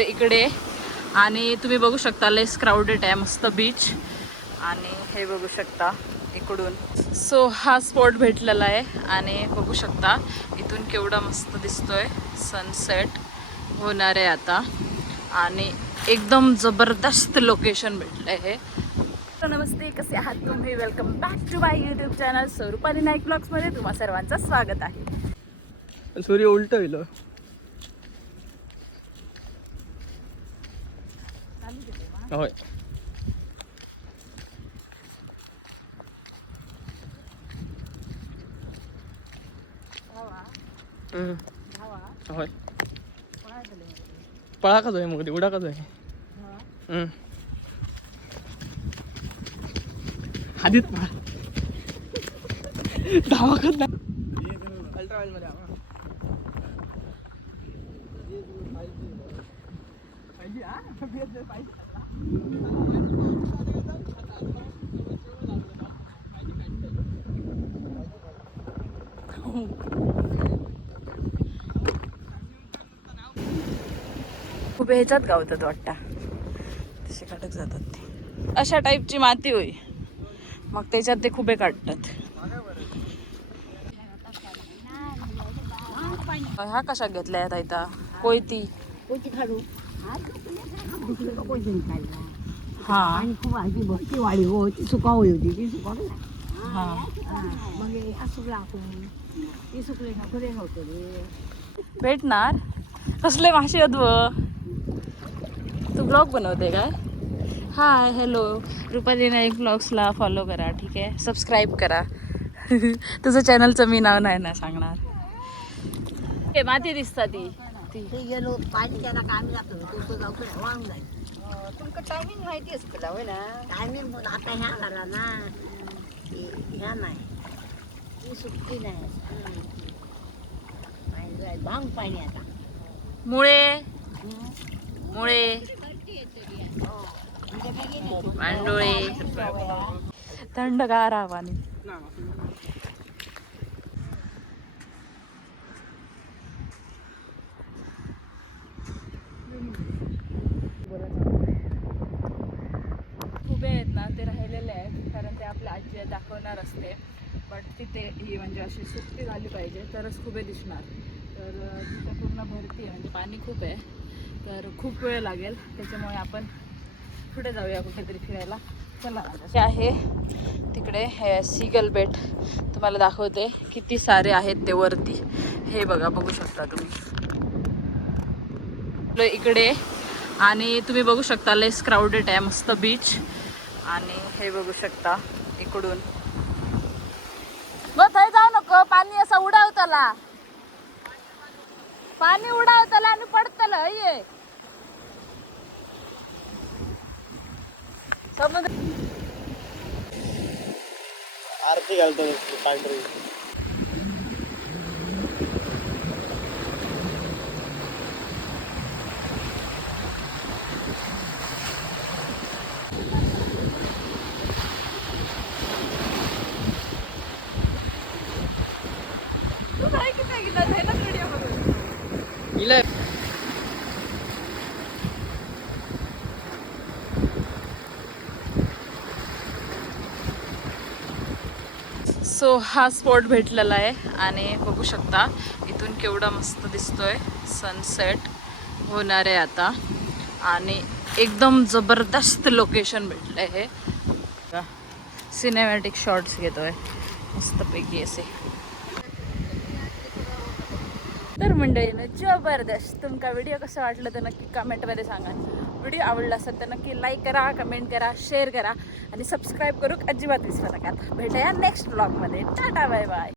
इकडे आणि तुम्ही बघू शकता लेस क्राऊडेड आहे, मस्त बीच. आणि हे बघू शकता इकडून. सो हा स्पॉट भेटलेला आहे आणि बघू शकता इथून केवढा मस्त दिसतोय. सनसेट होणार आहे आता आणि एकदम जबरदस्त लोकेशन भेटलंय हे. तर नमस्ते, कसे आहात तुम्ही? Welcome back to my YouTube channel. So Rupali Naik ब्लॉग्समध्ये तुम्हा सर्वांचं स्वागत आहे. सूर्य उलट होईल. होय. होय. पळा का जाय मग उडा का जाय आधीच पळा धावा करत ना अल्ट्रावाईल मध्ये खूप ह्याच्यात गावतात वाटतं, तसे काढत जातात ते. अशा टाईपची माती होई, मग त्याच्यात ते खुबे काढतात. हा कशा घेतल्या आता कोयती? हा आणि खूप आधी भरती वाढी होती, सुकावली होती ती सुकावली. हा मग सुकला ती सुकले का खरे होतो रे. भेटणार कसले मासे अद्व. तू ब्लॉग बनवते काय? हाय हॅलो, रुपाली नाईक ब्लॉग्सला फॉलो करा, ठीक आहे, सबस्क्राईब करा. तुझं चॅनलचं मी नाव नाही ना सांगणार. हे माती दिसता ती ते गेलो पाणी त्याला कामी लागतो तो जाऊ वाहून जाईल. तुमचं टायमिंग माहिती असतं होय ना? टायमिंग आता ह्या करा ना, ह्या नाही ती सुट्टी नाही. भांग पाणी आता मुळे मुळे मांडोळे थंडगार हवानी. खूप आहेत ना ते राहिलेले आहेत, कारण ते आपल्या आजी दाखवणार असते. बट तिथे ही म्हणजे अशी सुट्टी झाली पाहिजे तरच खूप दिसणार. तर तिथे पूर्ण भरती आहे, म्हणजे पाणी खूप आहे, तर खूप वेळ लागेल. त्याच्यामुळे आपण पुढे जाऊया कुठेतरी फिरायला. चला ते आहे तिकडे हे सीगल बेट तुम्हाला दाखवते, किती सारे आहेत ते वरती. हे बघू शकता तुम्ही इकडे. आणि तुम्ही बघू शकता लेस क्राऊडेड आहे, मस्त बीच. आणि हे बघू शकता इकडून. थंय जाऊ नको, पाणी असं उडावतला, पाणी उडावतला आणि पडतल. ये समुद्र आरती घालतो पांढरी. सो हा स्पॉट भेटलेला आहे आणि बघू शकता इथून केवढा मस्त दिसतोय. सनसेट होणार आहे आता आणि एकदम जबरदस्त लोकेशन भेटलंय हे. सिनेमॅटिक शॉट्स घेतोय मस्तपैकी असे. तर मंडळीनं जबरदस्त तुमका व्हिडिओ कसं वाटलं तर नक्की कमेंटमध्ये सांगा. व्हिडिओ आवडला असेल तर नक्की लाईक करा, कमेंट करा, शेअर करा आणि सबस्क्राईब करू अजिबात विसरू नका. भेटूया नेक्स्ट ब्लॉगमध्ये. Tata bye bye.